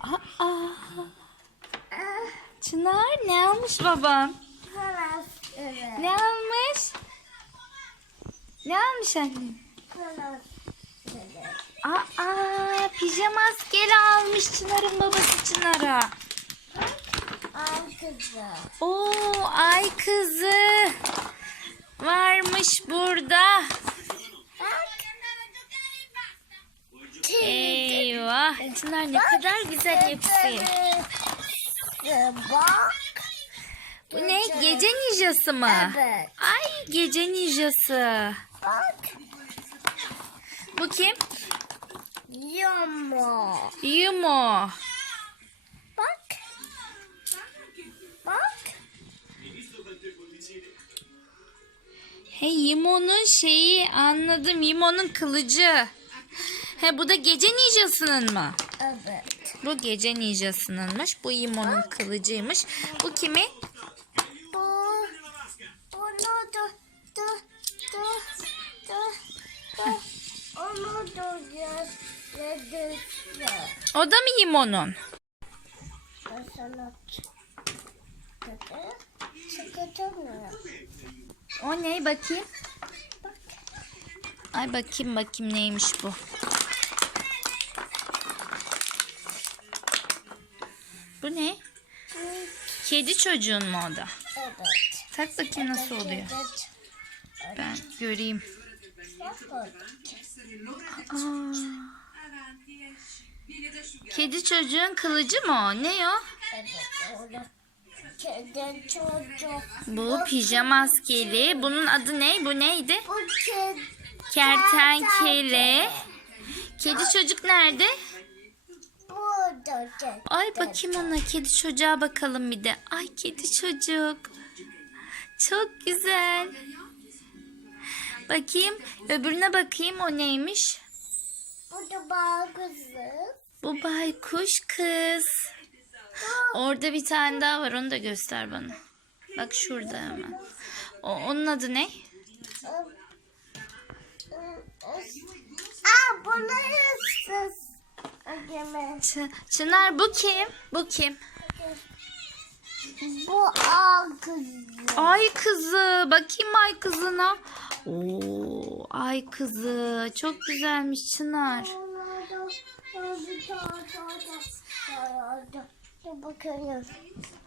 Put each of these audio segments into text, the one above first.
Aa, aa. Çınar ne almış baban? Ne almış? Ne almış annem? Aa, pijama askeri almış Çınar'ın babası Çınar'a. Ay kızı. Oo, ay kızı varmış burada. Çınar ne kadar güzel hepsi. Bak. Bu ne? Gece ninjası mı? Evet. Ay gece ninjası. Bak. Bu kim? Yama. Yumo. Bak. Bak. He Yumo'nun şeyi anladım. Yumo'nun kılıcı. He bu da gece ninjasının mı? Evet. Bu gece ninjasınınmış. Bu Yumo'nun kılıcıymış. Bu kimin? Bu. Bunu da. Da. Da. Da. Da. Onu da yazdı. O da mı mı? O ne bakayım? Ay bakayım bakayım neymiş bu. Bu ne? Kedi çocuğun mu o da? Evet. Tak bakayım nasıl oluyor. Ben göreyim. Aa. Kedi çocuğun kılıcı mı o? Ne o? Kedi çocuk. Bu pijama askeri. Bunun adı ne? Bu neydi? Bu kedi. Kertenkele. Kedi çocuk nerede? Ay bakayım ona kedi çocuğa bakalım bir de. Ay kedi çocuk. Çok güzel. Bakayım öbürüne bakayım o neymiş? Bu da bal kızı. Bu baykuş kız. Orada bir tane daha var onu da göster bana. Bak şurada hemen. O, onun adı ne? Aa bunu ıssız. Egemen. Ç- Çınar bu kim? Bu kim? Bu al kızı. Ay kızı. Bakayım ay kızına. Oo, ay kızı. Çok güzelmiş Çınar. Bakıyorum.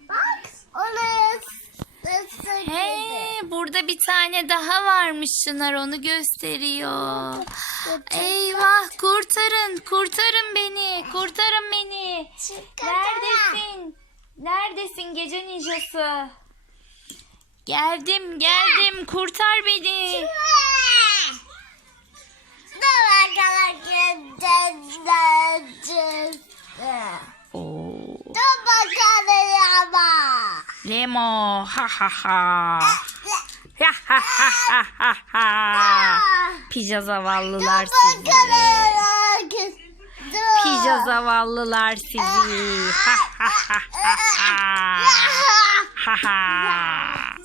Bak onu ıssız. He, burada bir tane daha varmış Çınar onu gösteriyor. Eyvah kurtarın kurtarın beni kurtarın beni. Neredesin? Neredesin gece ninjası? Geldim geldim kurtar beni. Dur bakalım Lemo ha ha ha. Ya ha ha ha ha ha. Pija zavallılar sizi. Pija zavallılar sizi. Ha ha ha ha ha. Ha ha.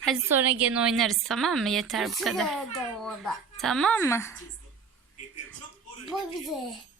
Hadi sonra gene oynarız tamam mı? Yeter bu kadar. Tamam mı? Bu güzel.